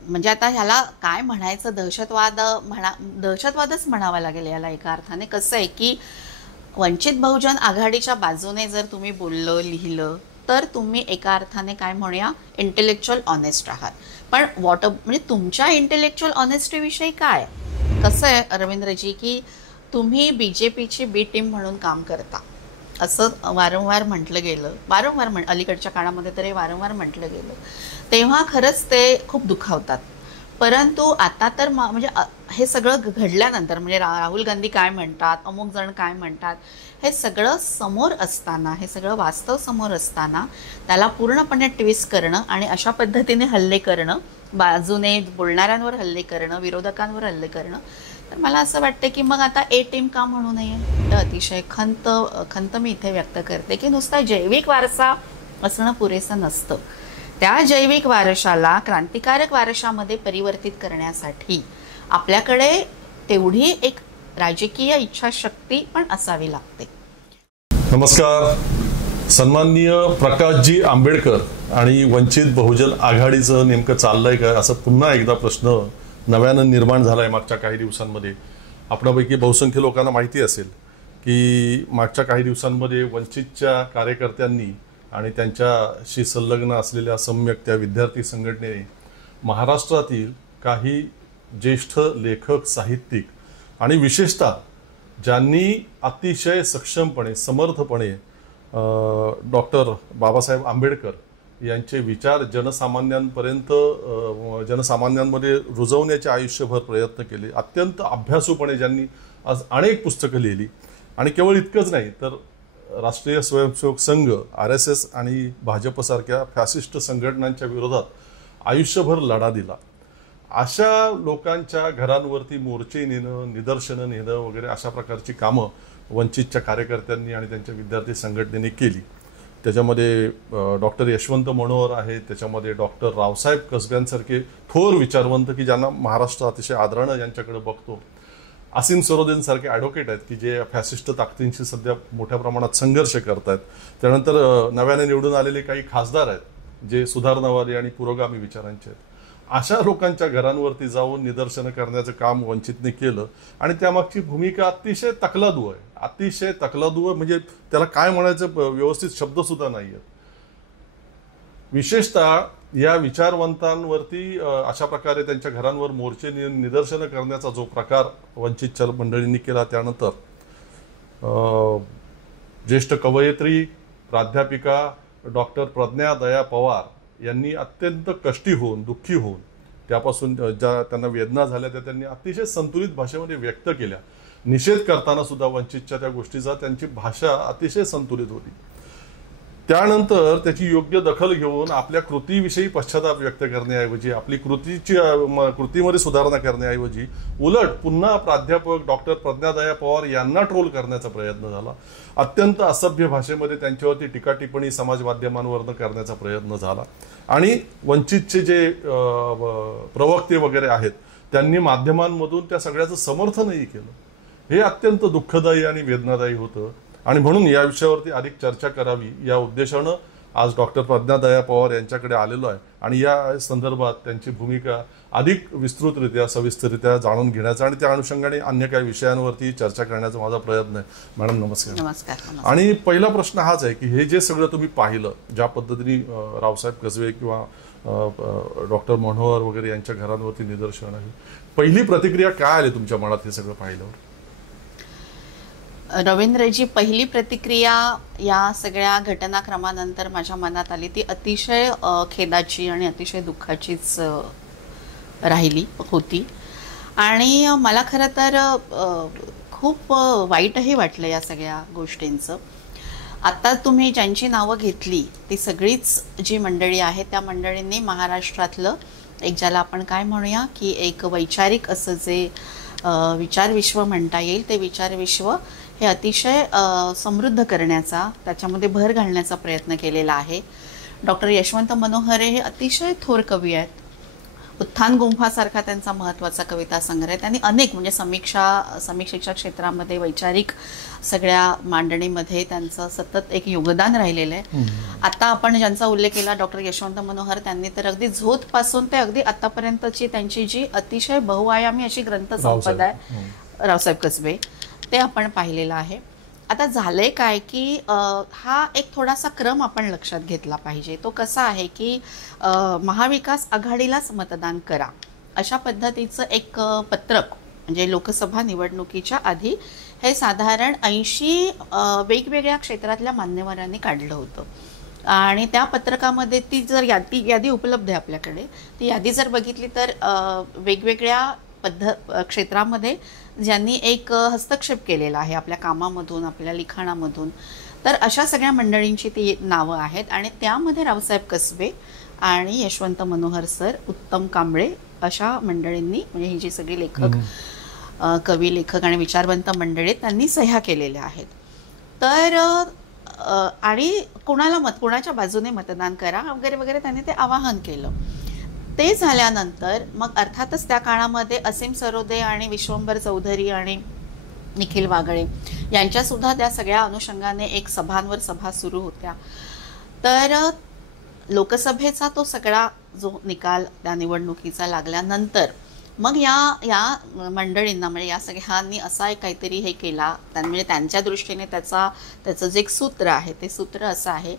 म्हणजे आता ह्याला काय म्हणायचं, दहशतवादच म्हणावा लागेल याला एका अर्थाने. कसं आहे की वंचित बहुजन आघाडीच्या बाजूने जर तुम्ही बोललं लिहिलं तर तुम्ही एका अर्थाने काय म्हणूया, इंटेलेक्च्युअल ऑनेस्ट आहात. पण म्हणजे तुमच्या इंटेलेक्च्युअल ऑनेस्टीविषयी काय, कसं आहे रवींद्रजी की तुम्ही बीजेपीची बी टीम म्हणून काम करता असं वारंवार म्हटलं गेलं, अलीकडच्या काळामध्ये तर हे वारंवार म्हटलं गेलं, तेव्हा खरंच ते खूप दुखावतात. परंतु आता तर म्हणजे हे सगळं घडल्यानंतर म्हणजे राहुल गांधी काय म्हणतात, अमुक जण काय म्हणतात, हे सगळं समोर असताना, हे सगळं वास्तव समोर असताना त्याला पूर्णपणे ट्विस्ट करणं आणि अशा पद्धतीने हल्ले करणं, बाजूने बोलणाऱ्यांवर हल्ले करणं, विरोधकांवर हल्ले करणं, तर मला असं वाटतं की मग आता ए टीम का म्हणू नये. तर अतिशय खंत मी इथे व्यक्त करते की नुसता जैविक वारसा असणं पुरेसं नसतं. त्या जैविक वारशाला क्रांतिकारक वारशामध्ये परिवर्तित करण्यासाठी आपल्याकडे तेवढी एक राजकीय इच्छाशक्ती पण असावी लागते. नमस्कार. सन्माननीय प्रकाशजी आंबेडकर आणि वंचित बहुजन आघाडीचं नेमकं चाललंय काय, असं पुन्हा एकदा प्रश्न नव्यानं निर्माण झालाय मागच्या काही दिवसांमध्ये. आपल्यापैकी बहुसंख्य लोकांना माहिती असेल की मागच्या काही दिवसांमध्ये वंचितच्या कार्यकर्त्यांनी आणि त्यांच्याशी संलग्न असलेल्या सम्यक त्या विद्यार्थी संघटनेने महाराष्ट्रातील काही ज्येष्ठ लेखक, साहित्यिक आणि विशेषतः ज्यांनी अतिशय सक्षमपणे, समर्थपणे डॉक्टर बाबासाहेब आंबेडकर यांचे विचार जनसामान्यांपर्यंत, जनसामान्यांमध्ये रुजवण्याचे आयुष्यभर प्रयत्न केले, अत्यंत अभ्यासूपणे ज्यांनी आज अनेक पुस्तकं लिहिली, आणि केवळ इतकंच नाही तर राष्ट्रीय स्वयंसेवक संघ, RSS आणि भाजपसारख्या फॅसिस्ट संघटनांच्या विरोधात आयुष्यभर लढा दिला, अशा लोकांच्या घरांवरती मोर्चे नेणं, निदर्शनं नेणं वगैरे अशा प्रकारची कामं वंचितच्या कार्यकर्त्यांनी आणि त्यांच्या विद्यार्थी संघटनेने केली. त्याच्यामध्ये डॉक्टर यशवंत मनोहर आहेत, त्याच्यामध्ये डॉक्टर रावसाहेब कसब्यांसारखे थोर विचारवंत की ज्यांना महाराष्ट्र अतिशय आदरानं यांच्याकडे बघतो, असीम सरोदेन सारखे ॲडव्होकेट आहेत की जे फॅसिस्ट ताकदींशी सध्या मोठ्या प्रमाणात संघर्ष करत आहेत. त्यानंतर नव्याने निवडून आलेले काही खासदार आहेत जे सुधारणावादी आणि पुरोगामी विचारांचे आहेत. अशा लोकांच्या घरांवरती जाऊन निदर्शनं करण्याचं काम वंचितने केलं आणि त्यामागची भूमिका अतिशय तकलादू आहे. अतिशय तकलादू आहे म्हणजे त्याला काय म्हणायचं व्यवस्थित शब्द सुद्धा नाही आहेत. विशेषतः या विचारवंतांवरती अशा प्रकारे त्यांच्या घरांवर मोर्चे निदर्शनं करण्याचा जो प्रकार वंचितच्या मंडळींनी केला, त्यानंतर ज्येष्ठ कवयित्री प्राध्यापिका डॉक्टर प्रज्ञा दया पवार यांनी अत्यंत कष्टी होऊन, दुःखी होऊन, त्यापासून ज्या त्यांना वेदना झाल्या त्या त्यांनी अतिशय संतुलित भाषेमध्ये व्यक्त केल्या. निषेध करताना सुद्धा वंचितच्या त्या गोष्टीचा त्यांची भाषा अतिशय संतुलित होती. त्यानंतर त्याची योग्य दखल घेऊन आपल्या कृतीविषयी पश्चाताप व्यक्त करण्याऐवजी, आपली कृतीमध्ये सुधारणा करण्याऐवजी उलट पुन्हा प्राध्यापक डॉक्टर प्रज्ञादया पवार यांना ट्रोल करण्याचा प्रयत्न झाला. अत्यंत असभ्य भाषेमध्ये त्यांच्यावरती टीका टिप्पणी समाज माध्यमांवरनं करण्याचा प्रयत्न झाला आणि वंचितचे जे प्रवक्ते वगैरे आहेत त्यांनी माध्यमांमधून त्या सगळ्याचं समर्थनही केलं. हे अत्यंत दुःखदायी आणि वेदनादायी होतं आणि म्हणून या विषयावरती अधिक चर्चा करावी या उद्देशानं आज डॉक्टर प्रज्ञादया पवार यांच्याकडे आलेलो आहे आणि या संदर्भात त्यांची भूमिका अधिक विस्तृतरित्या, सविस्तररित्या जाणून घेण्याचा आणि त्या अनुषंगाने अन्य काही विषयांवरती चर्चा करण्याचा माझा प्रयत्न आहे. मॅडम नमस्कार. नमस्कार. आणि पहिला प्रश्न हाच आहे की हे जे सगळं तुम्ही पाहिलं, ज्या पद्धतीने रावसाहेब कसबे किंवा डॉक्टर मनोहर वगैरे यांच्या घरांवरती निदर्शन आहे, पहिली प्रतिक्रिया काय आली तुमच्या मनात हे सगळं पाहिल्यावर? रवींद्रजी, पहिली प्रतिक्रिया या सगळ्या घटनाक्रमानंतर माझ्या मनात आली ती अतिशय खेदाची आणि अतिशय दुःखाचीच राहिली होती. आणि मला खरं तर खूप वाईटही वाटलं या सगळ्या गोष्टींचं. आता तुम्ही ज्यांची नावं घेतली ती सगळीच जी मंडळी आहे त्या मंडळींनी महाराष्ट्रातलं एक, ज्याला आपण काय म्हणूया की एक वैचारिक असं जे विचारविश्व म्हणता येईल, ते विचारविश्व हे अतिशय समृद्ध करण्याचा, त्याच्यामध्ये भर घालण्याचा प्रयत्न केलेला आहे. डॉक्टर यशवंत मनोहरे हे अतिशय थोर कवी आहेत. उत्थान गुंफासारखा त्यांचा महत्त्वाचा कविता संग्रह. त्यांनी अनेक म्हणजे समीक्षेच्या क्षेत्रामध्ये वैचारिक सगळ्या मांडणीमध्ये त्यांचं सतत एक योगदान राहिलेलं आहे. आता आपण ज्यांचा उल्लेख केला डॉक्टर यशवंत मनोहर, त्यांनी तर अगदी झोतपासून ते अगदी आतापर्यंतची त्यांची जी अतिशय बहुआयामी अशी ग्रंथसंपदा आहे, रावसाहेब कसबे, ते आपण पाहिलेलं आहे. आता झालंय काय की हा एक थोडासा क्रम आपण लक्षात घेतला पाहिजे. तो कसा आहे की महाविकास आघाडीलाच मतदान करा अशा पद्धतीचं एक पत्रक म्हणजे लोकसभा निवडणुकीच्या आधी हे साधारण 80 वेगवेगळ्या क्षेत्रातल्या मान्यवरांनी काढलं होतं. आणि त्या पत्रकामध्ये ती जर यादी उपलब्ध आहे आपल्याकडे, ती यादी जर बघितली तर वेगवेगळ्या क्षेत्रामध्ये ज्यांनी एक हस्तक्षेप केलेला आहे आपल्या कामामधून, आपल्या लिखाणामधून, तर अशा सगळ्या मंडळींची ती नावं आहेत. आणि त्यामध्ये रावसाहेब कसबे आणि यशवंत मनोहर सर, उत्तम कांबळे अशा मंडळींनी, म्हणजे ही जी सगळी लेखक, कवी, लेखक आणि विचारवंत मंडळी, त्यांनी सह्या केलेल्या आहेत. तर आणि कोणाच्या बाजूने मतदान करा वगैरे वगैरे त्यांनी ते आवाहन केलं. ते झाल्यानंतर मग अर्थातच त्या काळामध्ये असीम सरोदे आणि विश्वंभर चौधरी आणि निखिल वागळे यांच्यासुद्धा त्या सगळ्या अनुषंगाने एक सभांवर सभा सुरू होत्या. तर लोकसभेचा तो सगळा जो निकाल त्या निवडणुकीचा लागल्यानंतर मग या मंडळींना म्हणजे या सगळ्यांनी असा एक काहीतरी हे केला, म्हणजे त्यांच्या दृष्टीने त्याचं जे एक सूत्र आहे ते सूत्र असं आहे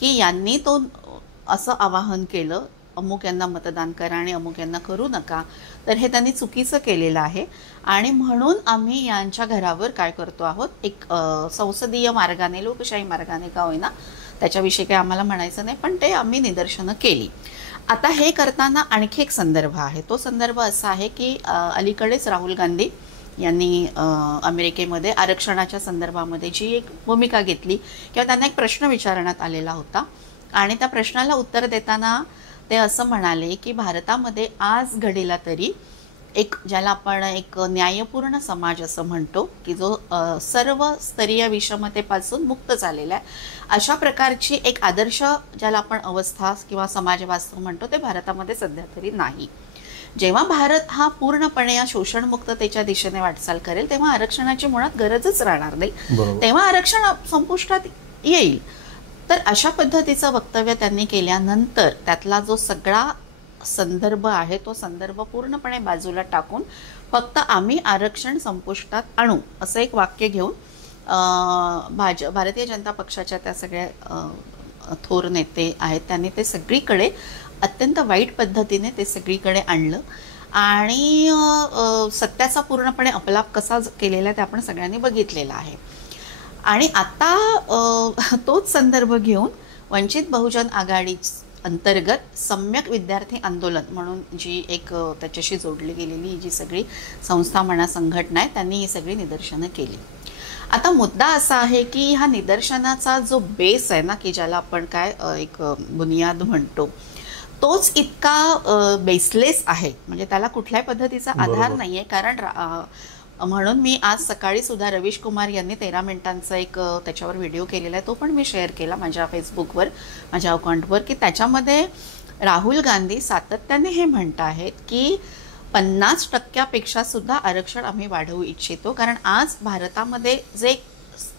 की यांनी तो असं आवाहन केलं, अमुक यांना मतदान करा आणि अमुक यांना करू नका, तर हे त्यांनी चुकीचं केलेलं आहे. आणि म्हणून आम्ही यांच्या घरावर काय करतो आहोत, एक संसदीय मार्गाने, लोकशाही मार्गाने का होईना, त्याच्याविषयी काही आम्हाला म्हणायचं नाही, पण ते आम्ही निदर्शनं केली. आता हे करताना आणखी एक संदर्भ आहे. तो संदर्भ असा आहे की अलीकडेच राहुल गांधी यांनी अमेरिकेमध्ये आरक्षणाच्या संदर्भामध्ये जी एक भूमिका घेतली किंवा त्यांना एक प्रश्न विचारण्यात आलेला होता आणि त्या प्रश्नाला उत्तर देताना ते असं म्हणाले की भारतामध्ये आज घडीला तरी एक, ज्याला आपण एक न्यायपूर्ण समाज असं म्हणतो की जो सर्व स्तरीय विषमतेपासून मुक्त झालेला आहे, अशा प्रकारची एक आदर्श ज्याला आपण अवस्था किंवा समाजवास्तव म्हणतो ते भारतामध्ये सध्या तरी नाही. जेव्हा भारत हा पूर्णपणे या शोषणमुक्ततेच्या दिशेने वाटचाल करेल तेव्हा आरक्षणाची मुळात गरजच राहणार नाही, तेव्हा आरक्षण संपुष्टात येईल. तर अशा पद्धतीचं वक्तव्य त्यांनी केल्यानंतर त्यातला जो सगळा संदर्भ आहे तो संदर्भ पूर्णपणे बाजूला टाकून फक्त आम्ही आरक्षण संपुष्टात आणू असं एक वाक्य घेऊन भारतीय जनता पक्षाच्या त्या सगळ्या थोर नेते आहेत त्यांनी ते सगळीकडे अत्यंत वाईट पद्धतीने ते सगळीकडे आणलं आणि सत्याचा पूर्णपणे अपलाप कसा केलेला ते आपण सगळ्यांनी बघितलेला आहे. आणि आता तोच संदर्भ घेऊन वंचित बहुजन आघाडी अंतर्गत सम्यक विद्यार्थी आंदोलन म्हणून जी एक त्याच्याशी जोडली गेलेली जी सगळी संस्था म्हणा, संघटना आहे, त्यांनी ही सगळी निदर्शनं केली. आता मुद्दा असा आहे की हा निदर्शनाचा जो बेस आहे ना, की ज्याला आपण काय एक बुनियाद म्हणतो, तोच इतका बेसलेस आहे, म्हणजे त्याला कुठल्याही पद्धतीचा आधार नाही आहे. कारण म्हणून मी आज सकाळी सुद्धा रवीश कुमार यांनी 13 मिनिटांचा एक त्याच्यावर व्हिडिओ केलेला आहे, तो पण मी शेअर केला माझ्या फेसबुकवर, माझ्या अकाउंटवर, की त्याच्यामध्ये राहुल गांधी सातत्याने हे म्हणत आहेत की 50% सुद्धा आरक्षण आम्ही वाढवू इच्छितो. कारण आज भारतामध्ये जे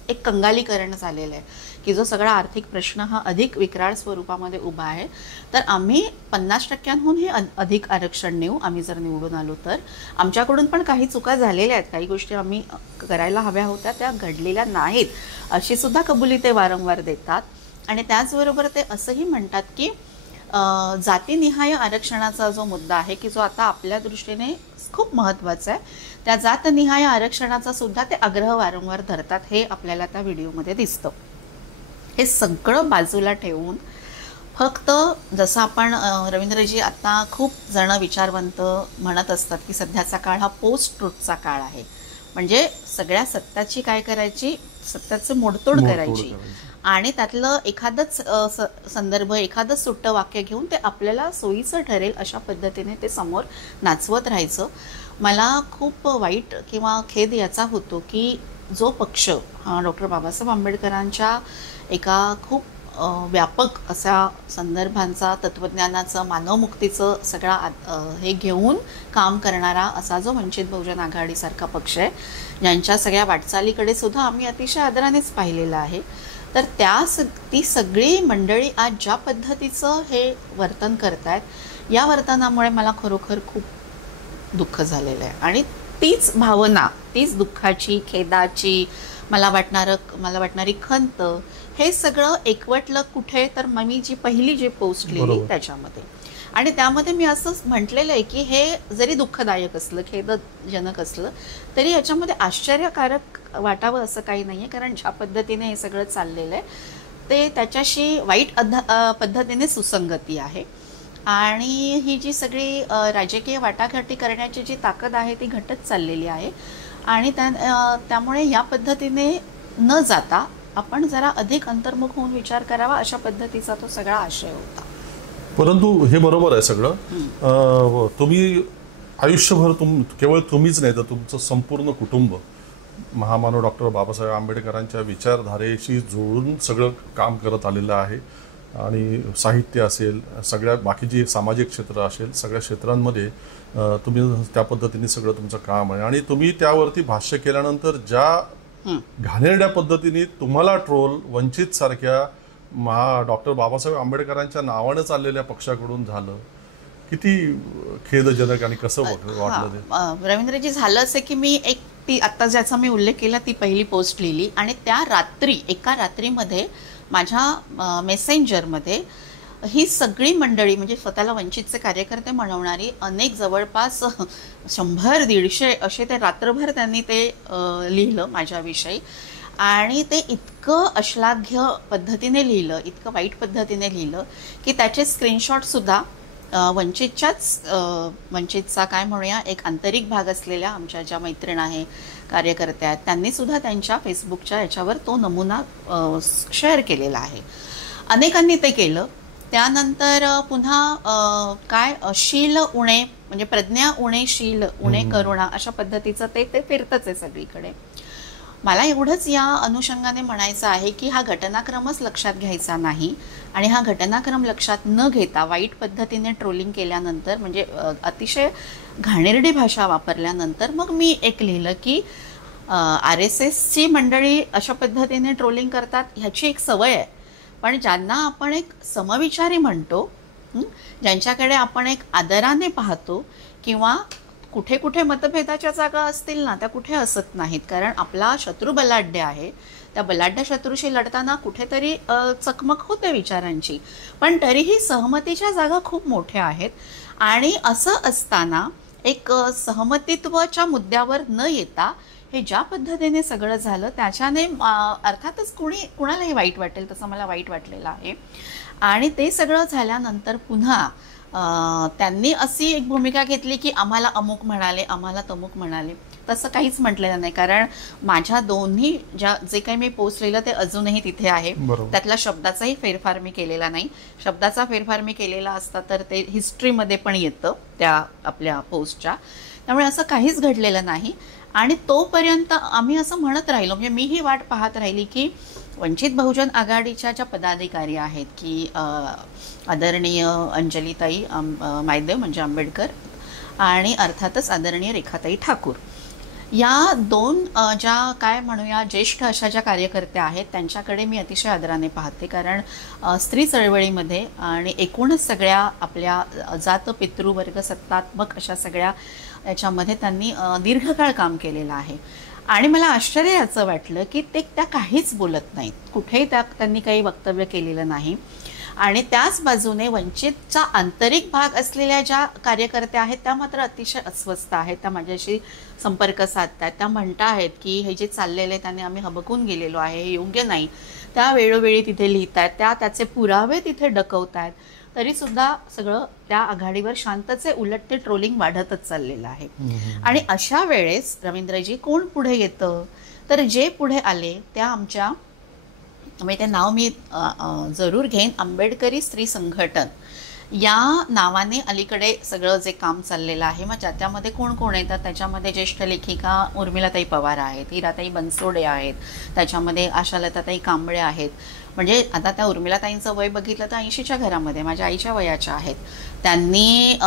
एक कंगालीकरण झालेलं आहे की जो सगळा आर्थिक प्रश्न हा अधिक विक्राळ स्वरूपामध्ये उभा आहे, तर आम्ही 50%हून हे अधिक आरक्षण नेऊ. आम्ही जर निवडून आलो तर आमच्याकडून पण काही चुका झालेल्या आहेत, काही गोष्टी आम्ही करायला हव्या होत्या त्या घडलेल्या नाहीत अशी सुद्धा कबुली ते वारंवार देतात. आणि त्याचबरोबर ते असंही म्हणतात की जातीनिहाय आरक्षणाचा जो मुद्दा आहे की जो आता आपल्या दृष्टीने खूप महत्त्वाचा आहे, त्या जातनिहाय आरक्षणाचा सुद्धा ते आग्रह वारंवार धरतात, हे आपल्याला त्या व्हिडिओमध्ये दिसतं. हे सगळं बाजूला ठेवून फक्त जसं आपण रवींद्रजी आता खूप जण विचारवंत म्हणत असतात की सध्याचा काळ हा पोस्ट ट्रुथचा काळ आहे, म्हणजे सगळ्या सत्याची काय करायची, सत्याचं मोडतोड करायची आणि त्यातलं एखादंच संदर्भ, एखादंच सुट्टं वाक्य घेऊन ते आपल्याला सोयीचं ठरेल अशा पद्धतीने ते समोर नाचवत राहायचं. मला खूप वाईट किंवा खेद याचा होतो की जो पक्ष हा डॉक्टर बाबासाहेब आंबेडकरांच्या एका खूप व्यापक अशा संदर्भांचा, तत्त्वज्ञानाचं, मानवमुक्तीचं सगळा हे घेऊन काम करणारा असा जो वंचित बहुजन आघाडीसारखा पक्ष आहे, ज्यांच्या सगळ्या वाटचालीकडे सुद्धा आम्ही अतिशय आदरानेच पाहिलेलं आहे. तर ती सगळी मंडळी आज ज्या पद्धतीचं हे वर्तन करतायत, या वर्तनामुळे मला खरोखर खूप दुःख झालेलं आहे. आणि तीच भावना, तीच दुःखाची, खेदाची, मला वाटणारी खंत, हे सगळं एकवटलं कुठे, तर मी पहिली जी पोस्ट लिहिली त्याच्यामध्ये. आणि त्यामध्ये मी असं म्हटलेलं आहे की हे जरी दुःखदायक असलं, खेदजनक असलं, तरी याच्यामध्ये आश्चर्यकारक वाटावं असं काही नाही आहे. कारण ज्या पद्धतीने हे सगळं चाललेलं आहे ते त्याच्याशी वाईट पद्धतीने सुसंगती आहे. आणि ही जी सगळी राजकीय वाटाघाटी करण्याची जी ताकद आहे ती घटत चाललेली आहे. आणि त्यामुळे या पद्धतीने न जाता आपण जरा अधिक अंतर्मुख होऊन विचार करावा, अशा पद्धतीचा तो सगळा आशय होता. परंतु हे बरोबर आहे सगळं. तुम्ही आयुष्यभर केवळ तुम्हीच नाही तर तुमचं संपूर्ण कुटुंब महामानव डॉक्टर बाबासाहेब आंबेडकरांच्या विचारधारेशी जोडून सगळं काम करत आलेलं आहे. आणि साहित्य असेल, सगळ्या बाकीची सामाजिक क्षेत्र असेल, सगळ्या क्षेत्रांमध्ये तुम्ही त्या पद्धतीने सगळं तुमचं काम आहे. आणि तुम्ही त्यावरती भाष्य केल्यानंतर ज्या घाणेरड्या पद्धतीने तुम्हाला ट्रोल वंचित सारख्या डॉक्टर बाबासाहेब आंबेडकरांच्या नावाने चाललेल्या पक्षाकडून झालं, किती खेदजनक आणि कसं वाटलं ते? रवींद्रजी, झालं असं की मी ती आता ज्याचा मी उल्लेख केला ती पहिली पोस्ट लिहिली आणि त्या एका रात्रीमध्ये माझ्या मेसेंजरमध्ये ही सगळी मंडळी, म्हणजे स्वतःला वंचितचे कार्यकर्ते म्हणवणारी अनेक, जवळपास 100-150 असे ते रात्रभर त्यांनी ते लिहिलं माझ्याविषयी. आणि ते इतकं अश्लाघ्य पद्धतीने लिहिलं, इतकं वाईट पद्धतीने लिहिलं की त्याचे स्क्रीनशॉटसुद्धा वंचितचा काय म्हणूया एक आंतरिक भाग असलेल्या आमच्या ज्या मैत्रीण आहे, कार्यकर्त्या आहेत, त्यांनीसुद्धा त्यांच्या फेसबुकच्या याच्यावर तो नमुना शेअर केलेला आहे. अनेकांनी ते केलं. त्यानंतर पुन्हा शील उणे, म्हणजे प्रज्ञा उणे शील उणे करुणा, अशा पद्धतीचं ते फिरतच आहे सगळीकडे. मला एवढंच या अनुषंगाने म्हणायचं आहे की हा घटनाक्रमच लक्षात घ्यायचा नाही. आणि हा घटनाक्रम लक्षात न घेता वाईट पद्धतीने ट्रोलिंग केल्यानंतर, म्हणजे अतिशय घाणेरडी भाषा वापरल्यानंतर मग मी एक लिहिलं की RSSची मंडळी अशा पद्धतीने ट्रोलिंग करतात, ह्याची एक सवय आहे. पण ज्यांना आपण एक समविचारी म्हणतो, ज्यांच्याकडे आपण एक आदराने पाहतो, किंवा कुठे कुठे मतभेदाच्या जागा असतील ना, त्या कुठे असत नाहीत. कारण आपला शत्रू बलाढ्य आहे. त्या बलाढ्य शत्रूशी लढताना कुठेतरी चकमक होते विचारांची, पण तरीही सहमतीच्या जागा खूप मोठ्या आहेत. आणि असं असताना एक सहमतित्वाच्या मुद्द्यावर न येता हे ज्या पद्धतीने सगळं झालं, त्याच्याने अर्थातच कुणालाही वाईट वाटेल, तसं मला वाईट वाटलेलं आहे. आणि ते सगळं झाल्यानंतर पुन्हा त्यांनी अशी एक भूमिका घेतली की आम्हाला अमुक म्हणाले, आम्हाला तमुक म्हणाले. तसं काहीच म्हटलेलं नाही. कारण माझ्या दोन्ही जे काही मी पोस्ट लिहिलं ते अजूनही तिथे आहे. त्यातला शब्दाचाही फेरफार मी केलेला नाही. शब्दाचा फेरफार मी केलेला असता तर ते हिस्ट्रीमध्ये पण येतं त्या आपल्या पोस्टच्या. त्यामुळे असं काहीच घडलेलं नाही. आणि तोपर्यंत आम्ही असं म्हणत राहिलो, म्हणजे मी ही वाट पाहत राहिली की वंचित बहुजन आघाडीच्या ज्या पदाधिकारी आहेत की आदरणीय अंजलीताई मायदेव म्हणजे आंबेडकर आणि अर्थातच आदरणीय रेखाताई ठाकूर, या दोन ज्या काय म्हणूया ज्येष्ठ अशा ज्या कार्यकर्त्या आहेत, त्यांच्याकडे मी अतिशय आदराने पाहते. कारण स्त्री चळवळीमध्ये आणि एकूणच सगळ्या आपल्या जात पितृवर्ग सत्तात्मक अशा सगळ्या याच्यामध्ये त्यांनी दीर्घकाळ काम केलेलं आहे. आणि मला आश्चर्य याचं वाटलं की त्या काहीच बोलत नाहीत, कुठेही त्यांनी काही वक्तव्य केलेलं नाही. आणि त्याच बाजूने वंचितचा आंतरिक भाग असलेल्या ज्या कार्यकर्त्या आहेत त्या मात्र अतिशय अस्वस्थ आहेत. त्या माझ्याशी संपर्क साधतात. त्या म्हणत आहेत की हे जे चाललेलं आहे त्याने आम्ही हबकून गेलेलो आहे, हे योग्य नाही. त्या वेळोवेळी तिथे लिहित आहेत, त्याचे पुरावे तिथे डकवत आहेत. तरीसुद्धा सगळं त्या आघाडीवर शांतचे उलट ते ट्रोलिंग वाढतच चाललेलं आहे. आणि अशा वेळेस रवींद्रजी कोण पुढे येतं, तर जे पुढे आले त्या आमच्या, म्हणजे ते नाव मी जरूर घेईन, आंबेडकरी स्त्री संघटन या नावाने अलीकडे सगळं जे काम चाललेलं आहे, मग त्यामध्ये कोण कोण येतात, त्याच्यामध्ये ज्येष्ठ लेखिका उर्मिलाताई पवार आहेत, हिराताई बनसोडे आहेत, त्याच्यामध्ये आशालताताई कांबळे आहेत. म्हणजे आता त्या उर्मिलाताईंचं वय बघितलं तर 80च्या घरामध्ये, माझ्या आईच्या वयाच्या आहेत. त्यांनी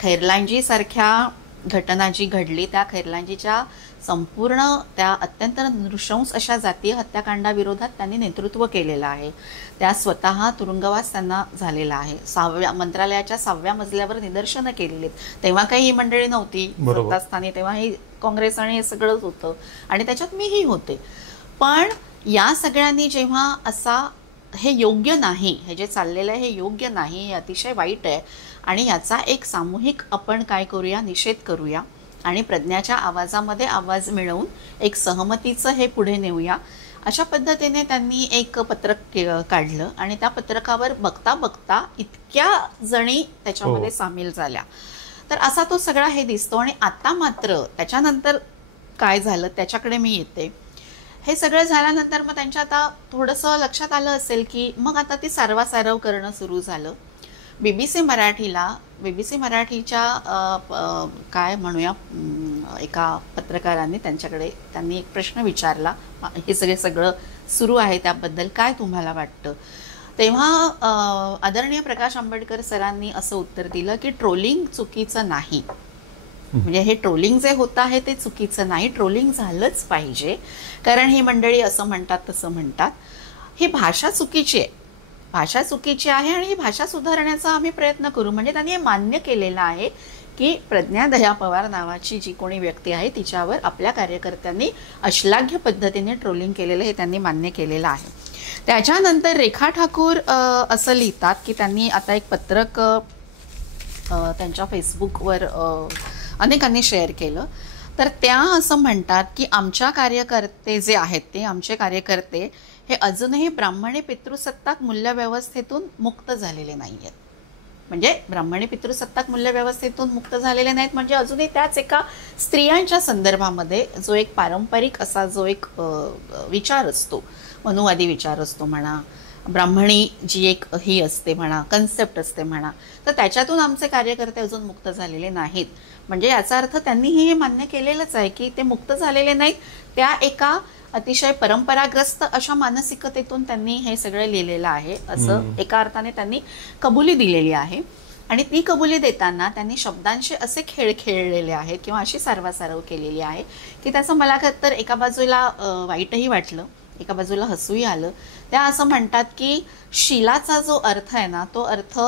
खैरलांजी सारख्या घटना जी घडली, त्या खैरलांजीच्या संपूर्ण त्या अत्यंत नृशंस अशा जातीय हत्याकांडाविरोधात त्यांनी नेतृत्व केलेलं आहे. त्या स्वतः तुरुंगवास त्यांना झालेला आहे. मंत्रालयाच्या 6व्या मजल्यावर निदर्शनं केलेली आहेत. तेव्हा काही ही मंडळी नव्हती सत्तास्थानी, तेव्हा ही काँग्रेस आणि हे सगळंच होतं आणि त्याच्यात मीही होते. पण या सगळ्यांनी जेव्हा असा हे योग्य नाही, हे जे चाललेलं आहे हे योग्य नाही, हे अतिशय वाईट आहे आणि याचा एक सामूहिक आपण काय करूया, निषेध करूया आणि प्रज्ञाच्या आवाजामध्ये आवाज मिळवून एक सहमतीचं हे पुढे नेऊया, अशा पद्धतीने त्यांनी एक पत्रक काढलं आणि त्या पत्रकावर बघता बघता इतक्या जणी त्याच्यामध्ये सामील झाल्या. तर असा तो सगळा हे दिसतो. आणि आता मात्र त्याच्यानंतर काय झालं त्याच्याकडे मी येते. हे सगळं झाल्यानंतर मग त्यांच्या आता थोडंसं लक्षात आलं असेल की मग आता ती सारवासारव करणं सुरू झालं. BBC मराठीच्या काय म्हणूया एका पत्रकारांनी त्यांनी एक प्रश्न विचारला, हे सगळं सुरू आहे त्याबद्दल काय तुम्हाला वाटतं. तेव्हा आदरणीय प्रकाश आंबेडकर सरांनी असं उत्तर दिलं की ट्रोलिंग चुकीचं नाही. म्हणजे हे ट्रोलिंग जे होत आहे ते चुकीचं नाही, ट्रोलिंग झालंच पाहिजे, कारण ही मंडळी असं म्हणतात तसं म्हणतात. ही भाषा चुकीची आहे, भाषा चुकीची आहे आणि ही भाषा सुधारण्याचा आम्ही प्रयत्न करू. म्हणजे त्यांनी हे मान्य केलेलं आहे की प्रज्ञा दया पवार नावाची जी कोणी व्यक्ती आहे तिच्यावर आपल्या कार्यकर्त्यांनी अश्लाघ्य पद्धतीने ट्रोलिंग केलेलं हे त्यांनी मान्य केलेलं आहे. त्याच्यानंतर रेखा ठाकूर असं लिहितात की त्यांनी आता एक पत्रक त्यांच्या फेसबुकवर अनेकांनी शेअर केलं. तर त्या असं म्हणतात की आमच्या कार्यकर्ते जे आहेत ते आमचे कार्यकर्ते हे अजूनही ब्राह्मणी पितृसत्ताक मूल्यव्यवस्थेतून मुक्त झालेले नाही आहेत. म्हणजे ब्राह्मणी पितृसत्ताक मूल्यव्यवस्थेतून मुक्त झालेले नाहीत म्हणजे अजूनही त्याच एका स्त्रियांच्या संदर्भामध्ये जो एक पारंपरिक असा जो एक विचार असतो, मनुवादी विचार असतो म्हणा, ब्राह्मणी जी एक ही असते म्हणा, कन्सेप्ट असते म्हणा, तर त्याच्यातून आमचे कार्यकर्ते अजून मुक्त झालेले नाहीत. म्हणजे याचा अर्थ त्यांनीही हे मान्य केलेलंच आहे की ते मुक्त झालेले नाहीत. त्या एका अतिशय परंपराग्रस्त अशा मानसिकतेतून त्यांनी हे सगळं लिहिलेलं आहे असं एका अर्थाने त्यांनी कबुली दिलेली आहे. आणि ती कबुली देताना त्यांनी शब्दांशी असे खेळ खेळलेले आहेत किंवा अशी सारवासारव केलेली आहे की त्याचं मला तर एका बाजूला वाईटही वाटलं, एका बाजूला हसूही आलं. त्या असं म्हणतात की शीलाचा जो अर्थ आहे ना, तो अर्थ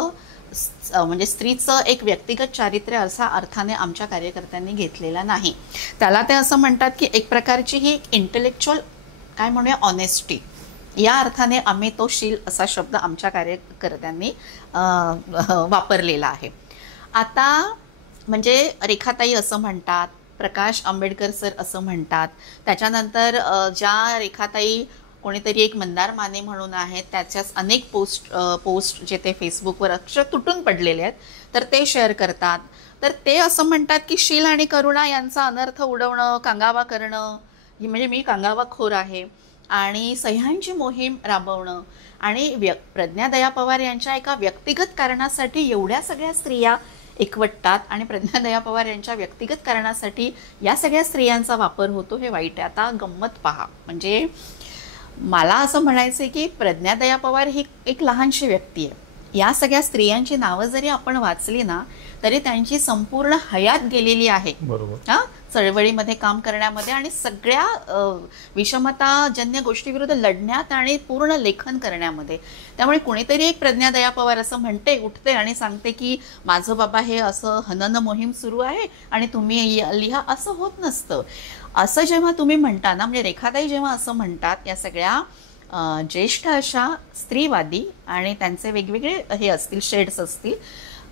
म्हणजे स्त्रीचं एक व्यक्तिगत चारित्र्य असा अर्थाने आमच्या कार्यकर्त्यांनी घेतलेला नाही. त्याला ते असं म्हणतात की एक प्रकारची ही इंटेलेक्च्युअल काय म्हणूया ऑनेस्टी, या अर्थाने आम्ही तो शील असा शब्द आमच्या कार्यकर्त्यांनी वापरलेला आहे. आता म्हणजे रेखाताई असं म्हणतात, प्रकाश आंबेडकर सर असं म्हणतात. त्याच्यानंतर ज्या रेखाताई कोणीतरी एक मंदार माने म्हणून आहेत, त्याच्याच अनेक पोस्ट जे ते फेसबुकवर अक्षर तुटून पडलेले आहेत तर ते शेअर करतात. तर ते असं म्हणतात की शील आणि करुणा यांचा अनर्थ उडवणं, कांगावा करणं, ही म्हणजे मी कांगावाखोर आहे, आणि सह्यांची मोहीम राबवणं आणि प्रज्ञा दया पवार यांच्या एका व्यक्तिगत कारणासाठी एवढ्या सगळ्या स्त्रिया एकवटतात आणि प्रज्ञा दया पवार यांच्या व्यक्तिगत कारणासाठी या सगळ्या स्त्रियांचा वापर होतो, हे वाईट आहे. आता गंमत पहा, म्हणजे मला असं म्हणायचं आहे की प्रज्ञा दया पवार ही एक लहानशी व्यक्ती आहे. या सगळ्या स्त्रियांची नावं जरी आपण वाचली ना तरी त्यांची संपूर्ण हयात गेलेली आहे चळवळीमध्ये काम करण्यामध्ये आणि सगळ्या विषमताजन्य गोष्टीविरुद्ध लढण्यात आणि पूर्ण लेखन करण्यामध्ये. त्यामुळे कुणीतरी एक प्रज्ञा दया पवार असं म्हणते, उठते आणि सांगते की माझं बाबा हे असं हनन मोहीम सुरू आहे आणि तुम्ही लिहा, असं होत नसतं. असं जेव्हा तुम्ही म्हणता ना, म्हणजे रेखाताई जेव्हा असं म्हणतात, या सगळ्या ज्येष्ठ अशा स्त्रीवादी आणि त्यांचे वेगवेगळे हे असतील शेड्स असतील,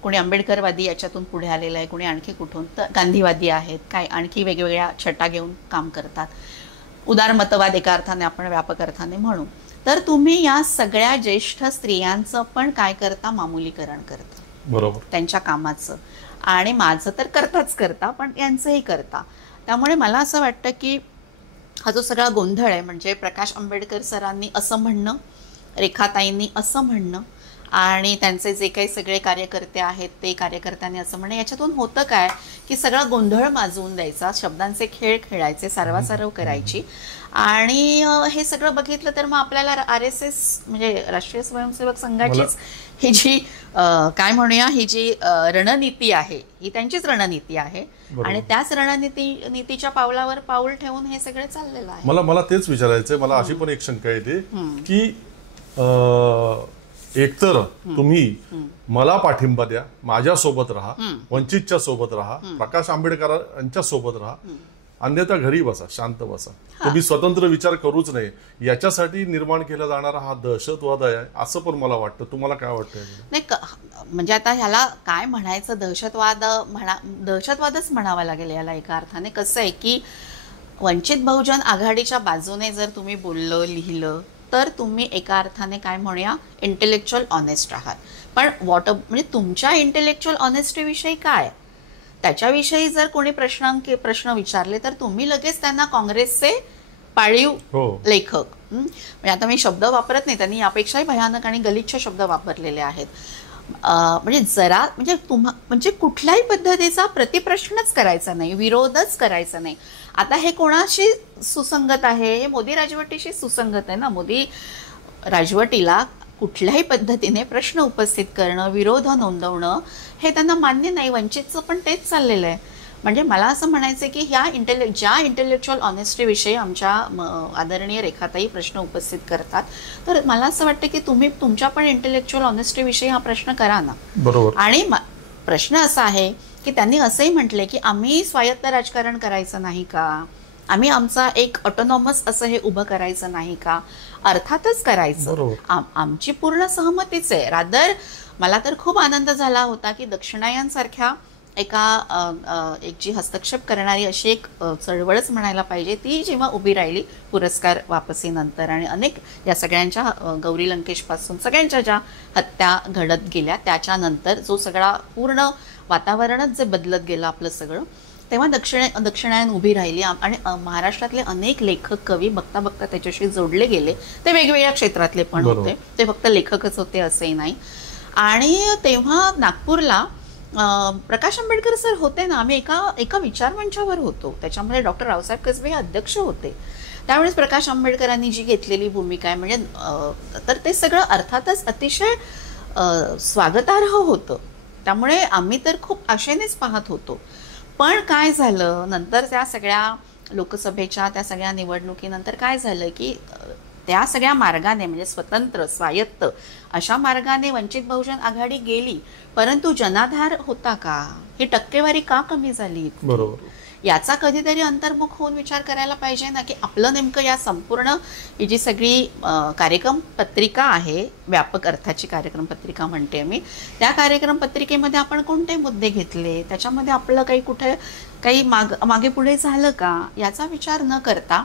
कोणी आंबेडकरवादी याच्यातून पुढे आलेलं आहे, कोणी आणखी कुठून, तर गांधीवादी आहेत, काय आणखी वेगवेगळ्या छटा घेऊन काम करतात, उदारमतवाद एका अर्थाने आपण व्यापक अर्थाने म्हणू. तर तुम्ही या सगळ्या ज्येष्ठ स्त्रियांचं पण काय करता, मामुलीकरण करता, बरोबर, त्यांच्या कामाचं, आणि माझं तर करता पण यांचंही करता. त्यामुळे मला असं वाटतं की हा जो सगळा गोंधळ आहे, म्हणजे प्रकाश आंबेडकर सरांनी असं म्हणणं, रेखाताईंनी असं म्हणणं आणि त्यांचे जे काही सगळे कार्यकर्ते आहेत ते कार्यकर्त्यांनी असं म्हणे याच्यातून होतं काय की सगळा गोंधळ माजवून द्यायचा, शब्दांचे खेळ खेळायचे, सारवासारव करायची. आणि हे सगळं बघितलं तर मग आपल्याला RSS म्हणजे राष्ट्रीय स्वयंसेवक संघाचीच ही जी काय म्हणूया ही जी रणनीती आहे ही त्यांचीच रणनीती आहे आणि त्याच रणनीतीच्या पावलावर पाऊल ठेवून हे सगळं चाललेलं आहे. मला तेच विचारायचंय. मला अशी पण एक शंका येते की एकतर तुम्ही मला पाठिंबा द्या, माझ्या सोबत राहा, वंचितच्या सोबत राहा, प्रकाश आंबेडकरांच्या सोबत राहा, अन्यथा घरी बसा, शांत बसा, तुम्ही स्वतंत्र विचार करूच नाही. याच्यासाठी निर्माण केला जाणारा हा दहशतवाद आहे असं पण मला वाटतं. तुम्हाला काय वाटतं? नाही म्हणजे आता ह्याला काय म्हणायचं, दहशतवादच म्हणावा लागेल याला एका अर्थाने. कसं आहे की वंचित बहुजन आघाडीच्या बाजूने जर तुम्ही बोललं लिहिलं तर तुम्ही एका अर्थाने काय म्हणूया इंटेलेक्च्युअल ऑनेस्ट आहात. पण म्हणजे तुमच्या इंटेलेक्च्युअल ऑनेस्टीविषयी काय, त्याच्याविषयी जर कोणी प्रश्न विचारले तर तुम्ही लगेच त्यांना काँग्रेसचे पाळीव लेखक, म्हणजे आता मी शब्द वापरत नाही, त्यांनी यापेक्षाही भयानक आणि गलिच्छ शब्द वापरलेले आहेत. म्हणजे जरा म्हणजे कुठल्याही पद्धतीचा प्रतिप्रश्नच करायचा नाही, विरोधच करायचा नाही. आता हे कोणाशी सुसंगत आहे? हे मोदी राजवटीशी सुसंगत आहे ना. मोदी राजवटीला कुठल्याही पद्धतीने प्रश्न उपस्थित करणं, विरोध नोंदवणं हे त्यांना मान्य नाही. वंचितचं पण तेच चाललेलं आहे. म्हणजे मला असं म्हणायचं की ज्या इंटेलेक्च्युअल ऑनेस्टीविषयी आमच्या आदरणीय रेखाताई प्रश्न उपस्थित करतात, तर मला असं वाटतं की तुम्ही तुमच्या पण इंटेलेक्च्युअल ऑनेस्टीविषयी हा प्रश्न करा ना. बरोबर. आणि प्रश्न असा आहे की त्यांनी असंही म्हटले की आम्ही स्वायत्त राजकारण करायचं नाही का, आम्ही आमचा एक ऑटोनॉमस असं हे उभं करायचं नाही का. अर्थातच करायचं, आमची पूर्ण सहमतीच आहे. रादर मला तर खूप आनंद झाला होता की दक्षिणायनसारख्या एक जी हस्तक्षेप करणारी अशी एक चळवळच म्हणायला पाहिजे ती जेव्हा उभी राहिली पुरस्कार वापसीनंतर, आणि अनेक या सगळ्यांच्या गौरी लंकेशपासून सगळ्यांच्या ज्या हत्या घडत गेल्या त्याच्यानंतर जो सगळा पूर्ण वातावरणच जे बदलत गेलं आपलं सगळं, तेव्हा दक्षिणायन उभी राहिली. आणि महाराष्ट्रातले अनेक लेखक कवी बघता बघता त्याच्याशी जोडले गेले. ते वेगवेगळ्या क्षेत्रातले पण होते, ते फक्त लेखकच होते असंही नाही. आणि तेव्हा नागपूरला प्रकाश आंबेडकर सर होते ना, आम्ही एका विचारमंचावर होतो, त्याच्यामध्ये डॉक्टर रावसाहेब कसबे हे अध्यक्ष होते. त्यावेळेस प्रकाश आंबेडकरांनी जी घेतलेली भूमिका आहे म्हणजे तर ते सगळं अर्थातच अतिशय स्वागतार्ह होतं. त्यामुळे आम्ही तर खूप आशेनेच पाहत होतो. पण काय झालं नंतर त्या सगळ्या लोकसभेच्या त्या सगळ्या निवडणुकीनंतर काय झालं की त्या सगळ्या मार्गाने म्हणजे स्वतंत्र स्वायत्त अशा मार्गाने वंचित बहुजन आघाडी गेली, परंतु जनाधार होता का, ही टक्केवारी का कमी झाली, बरोबर, याचा कधीतरी अंतर्मुख होऊन विचार करायला पाहिजे ना. की आपलं नेमकं या संपूर्ण ही जी सगळी कार्यक्रम पत्रिका आहे, व्यापक अर्थाची कार्यक्रम पत्रिका म्हणते मी, त्या कार्यक्रम पत्रिकेमध्ये आपण कोणते मुद्दे घेतले, त्याच्यामध्ये आपलं कुठे काही मागे पुढे झालं का, याचा विचार न करता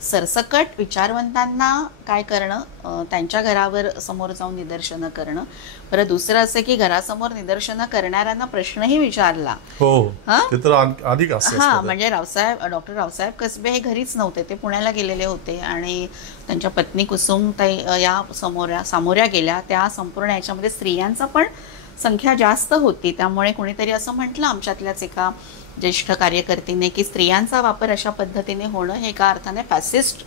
सरसकट विचारवंतांना काय करणं, त्यांच्या घरावर समोर जाऊन निदर्शनं करणं. बरं, दुसरं असं की घरासमोर निदर्शनं करणाऱ्यांना प्रश्नही विचारला. म्हणजे डॉक्टर रावसाहेब कसबे हे घरीच नव्हते, ते पुण्याला गेलेले होते आणि त्यांच्या पत्नी कुसुम या सामोऱ्या गेल्या. त्या संपूर्ण याच्यामध्ये स्त्रियांचा पण संख्या जास्त होती. त्यामुळे कोणीतरी असं म्हटलं आमच्यातल्याच एका ज्येष्ठ कार्यकर्तीने की स्त्रियांचा वापर अशा पद्धतीने होणं हे एका अर्थाने फॅसिस्ट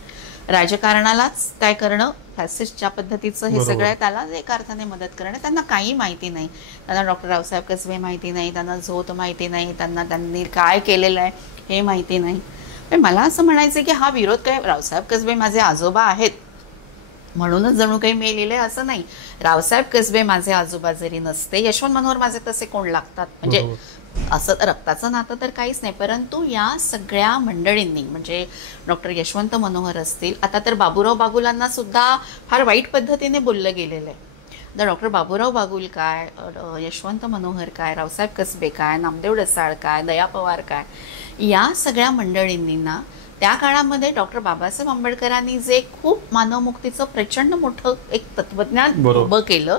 राजकारणालाच काय करणं, फॅसिस्ट ज्या पद्धतीचं हे सगळं आहे त्याला एका अर्थाने मदत करणं. त्यांना काही माहिती नाही, त्यांना डॉक्टर रावसाहेब कसबे माहिती नाही, त्यांना झोत माहिती नाही, त्यांनी काय केलेलं आहे हे माहिती नाही. पण मला असं म्हणायचं की हा विरोध काय रावसाहेब कसबे माझे आजोबा आहेत म्हणूनच जणू काही मी लिहिले असं नाही. रावसाहेब कसबे माझे आजोबा जरी नसते, यशवंत मनोहर माझे तसे कोण लागतात, म्हणजे असं रक्ताचं नातं तर काहीच नाही. परंतु या सगळ्या मंडळींनी म्हणजे डॉक्टर यशवंत मनोहर असतील, आता तर बाबूराव बागुलांना सुद्धा फार वाईट पद्धतीने बोललं गेलेलं आहे. तर डॉक्टर बाबूराव बागुल काय, यशवंत मनोहर काय, रावसाहेब कसबे काय, नामदेव डसाळ काय, दया पवार काय, या सगळ्या मंडळींनी ना त्या काळामध्ये डॉक्टर बाबासाहेब आंबेडकरांनी जे खूप मानवमुक्तीचं प्रचंड मोठं एक तत्वज्ञान उभं केलं,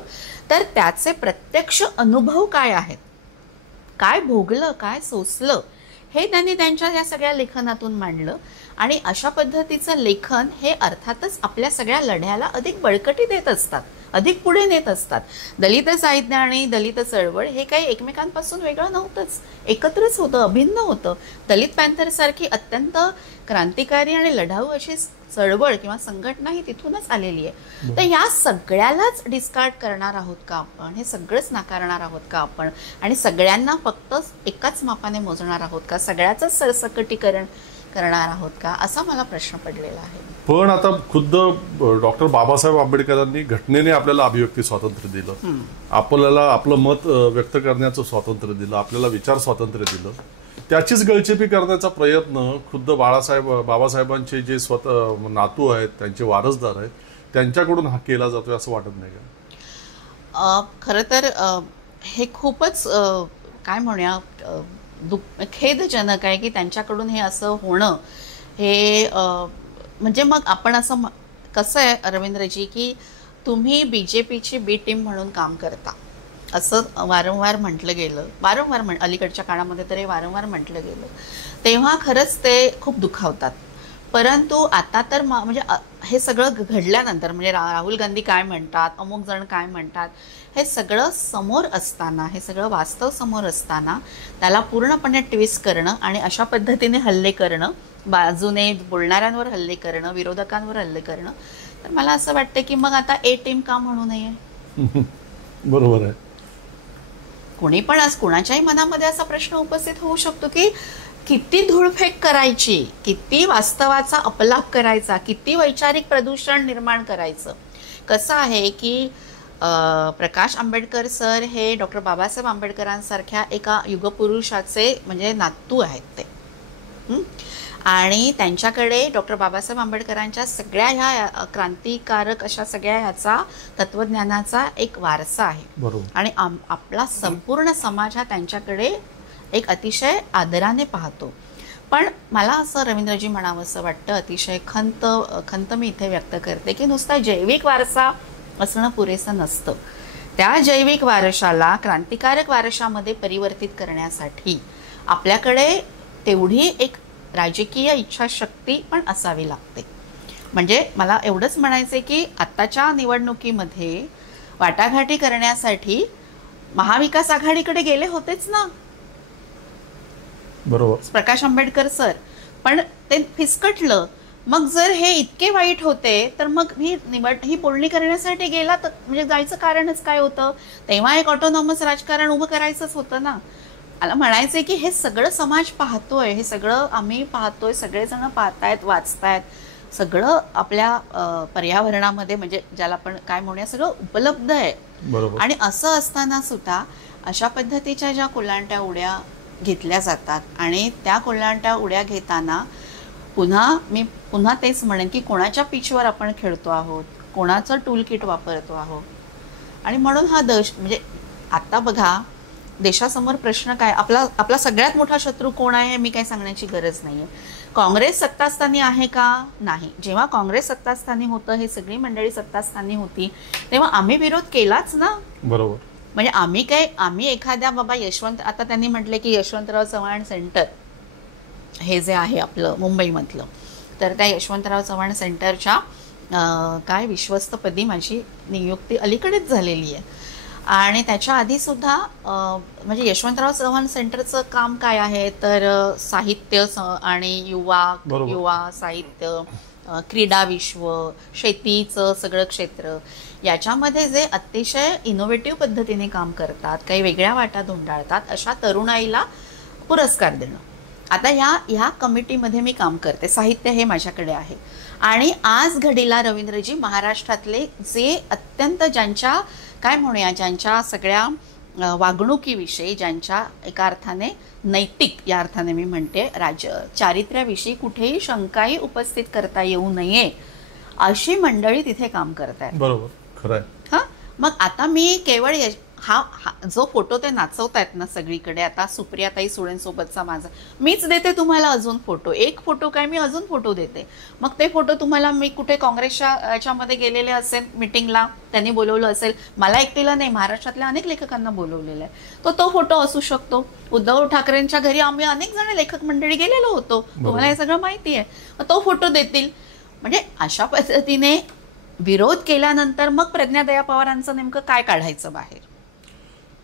तर त्याचे प्रत्यक्ष अनुभव काय आहेत, काय भोगलं, काय सोसलं, हे त्यांनी त्यांच्या या सगळ्या लेखनातून मांडलं. आणि अशा पद्धतीचं लेखन हे अर्थातच आपल्या सगळ्या लढ्याला अधिक बळकटी देत असतात अधिक पुढे नेत असतात. दलित साहित्य आणि दलित चळवळ हे काही एकमेकांपासून वेगळं नव्हतंच, एकत्रच होतं, अभिन्न होतं. दलित पॅन्थरसारखी अत्यंत क्रांतिकारी आणि लढाऊ अशी चळवळ किंवा संघटना ही तिथूनच आलेली आहे. तर या सगळ्यालाच डिस्कार्ड करणार आहोत का आपण, हे सगळंच नाकारणार आहोत का आपण, आणि सगळ्यांना फक्त एकाच मापाने मोजणार आहोत का, सगळ्याच सरसकटीकरण करणार आहोत का, असा मला प्रश्न पडलेला आहे. पण आता खुद्द डॉक्टर बाबासाहेब आंबेडकरांनी घटनेने आपल्याला अभिव्यक्ती स्वातंत्र्य दिलं, आपल्याला आपलं मत व्यक्त करण्याचं स्वातंत्र्य दिलं, आपल्याला विचार स्वातंत्र्य दिलं. त्याचीच गळचेपी करण्याचा प्रयत्न खुद्द बाबासाहेबांचे जे स्वतः नातू आहेत, त्यांचे वारसदार आहेत, त्यांच्याकडून हा केला जातोय असं वाटत नाही का? खरं तर हे खूपच काय म्हणूया खेदजनक आहे की त्यांच्याकडून हे असं होणं. हे म्हणजे मग आपण असं कसं आहे रवींद्रजी की तुम्ही BJPची बी टीम म्हणून काम करता असं वारंवार म्हटलं गेलं, अलीकडच्या काळामध्ये तरी वारंवार म्हटलं गेलं, तेव्हा खरंच ते खूप दुखावतात. परंतु आता तर म्हणजे हे सगळं घडल्यानंतर म्हणजे राहुल गांधी काय म्हणतात, अमुक जण काय म्हणतात, हे सगळं समोर असताना, हे सगळं वास्तव समोर असताना त्याला पूर्णपणे ट्विस्ट करणं आणि अशा पद्धतीने हल्ले करणं, बाजूने बोलणाऱ्यांवर हल्ले करणं, विरोधकांवर हल्ले करणं, तर मला असं वाटतं की मग आता ए टीम का म्हणू नये? बरोबर आहे. कोणी पण आज कोणाच्याही मनामध्ये असा प्रश्न उपस्थित होऊ शकतो की किती धूळफेक करायची, किती वास्तवाचा अपलाप करायचा, किती वैचारिक प्रदूषण निर्माण करायचं. कसं आहे की प्रकाश आंबेडकर सर हे डॉक्टर बाबासाहेब आंबेडकरांसारख्या एका युगपुरुषाचे म्हणजे नातू आहेत ते, आणि त्यांच्याकडे डॉक्टर बाबासाहेब आंबेडकरांच्या सगळ्या ह्या क्रांतिकारक अशा सगळ्या ह्याचा तत्वज्ञानाचा एक वारसा आहे. आणि आपला संपूर्ण समाज हा त्यांच्याकडे एक अतिशय आदराने पाहतो. पण मला असं रवींद्रजी म्हणावं असं वाटतं, अतिशय खंत मी इथे व्यक्त करते की नुसता जैविक वारसा असणं पुरेसं नसतं. त्या जैविक वारशाला क्रांतिकारक वारशामध्ये परिवर्तित करण्यासाठी आपल्याकडे तेवढी एक राजकीय इच्छाशक्ती पण असावी लागते. म्हणजे मला एवढंच म्हणायचं की आत्ताच्या निवडणुकीमध्ये वाटाघाटी करण्यासाठी महाविकास आघाडीकडे गेले होतेच ना, बरोबर, प्रकाश आंबेडकर सर, पण ते फिसकटलं. मग जर हे इतके वाईट होते तर मग ही बोलणी करण्यासाठी गेला तर म्हणजे जायचं कारणच काय होतं? तेव्हा एक ऑटोनॉमस राजकारण उभं करायचंच होतं ना. मला म्हणायचंय की हे सगळं समाज पाहतोय, हे सगळं आम्ही पाहतोय, सगळेजण पाहतायत, वाचतायत, सगळं आपल्या पर्यावरणामध्ये म्हणजे ज्याला आपण काय म्हणूया सगळं उपलब्ध आहे. आणि असं असताना सुद्धा अशा पद्धतीच्या ज्या कोलांट्या उड्या घेतल्या जातात आणि त्या कोलांट्या उड्या घेताना मी पुन्हा तेच म्हणेन की कोणाच्या पिचवर आपण खेळतो आहोत, कोणाचं टूल किट वापरतो आहोत. आणि म्हणून हा म्हणजे आता बघा देशासमोर प्रश्न काय, आपला सगळ्यात मोठा शत्रू कोण आहे मी काही सांगण्याची गरज नाहीये. काँग्रेस सत्तास्थानी आहे का? नाही. जेव्हा काँग्रेस सत्तास्थानी होतं, हे सगळी मंडळी सत्तास्थानी होती, तेव्हा आम्ही विरोध केलाच ना. बरोबर. म्हणजे आम्ही एखाद्या बाबा आता त्यांनी म्हटले की यशवंतराव चव्हाण सेंटर हे जे आहे आपलं मुंबईमधलं, तर त्या यशवंतराव चव्हाण सेंटरच्या काय विश्वस्तपदी माझी नियुक्ती अलीकडेच झालेली आहे. आणि त्याच्या आधीसुद्धा म्हणजे यशवंतराव चव्हाण सेंटरचं काम काय आहे तर साहित्य आणि युवा साहित्य, क्रीडा विश्व, शेतीचं सगळं क्षेत्र, याच्यामध्ये जे अतिशय इनोव्हेटिव्ह पद्धतीने काम करतात, काही वेगळ्या वाटा धुंडाळतात, अशा तरुणाईला पुरस्कार देणं. आता ह्या कमिटीमध्ये मी काम करते, साहित्य हे माझ्याकडे आहे. आणि आज घडीला रवींद्रजी महाराष्ट्रातले जे अत्यंत ज्यांच्या काय म्हणूया ज्यांच्या सगळ्या वागणुकीविषयी, ज्यांच्या एका अर्थाने नैतिक, या अर्थाने मी म्हणते चारित्र्याविषयी कुठेही शंकाही उपस्थित करता येऊ नये अशी मंडळी तिथे काम करतायत. बरोबर, खरं आहे. हा, मग आता मी केवळ हा जो फोटो ते नाचवतायत ना सगळीकडे, आता सुप्रियाताई सुळेंसोबतचा माझा, मीच देते तुम्हाला अजून फोटो, एक फोटो काय मी अजून फोटो देते. मग ते फोटो तुम्हाला मी कुठे काँग्रेसच्या याच्यामध्ये गेलेले असेल, मिटिंगला त्यांनी बोलवलं असेल, मला एकटीला नाही, महाराष्ट्रातल्या अनेक लेखकांना बोलवलेलं आहे, तो फोटो असू शकतो. उद्धव ठाकरेंच्या घरी आम्ही अनेक जण लेखक मंडळी गेलेलो होतो, तुम्हाला हे सगळं माहिती आहे, तो फोटो देतील. म्हणजे अशा पद्धतीने विरोध केल्यानंतर मग प्रज्ञादया पवारांचं नेमकं काय काढायचं बाहेर?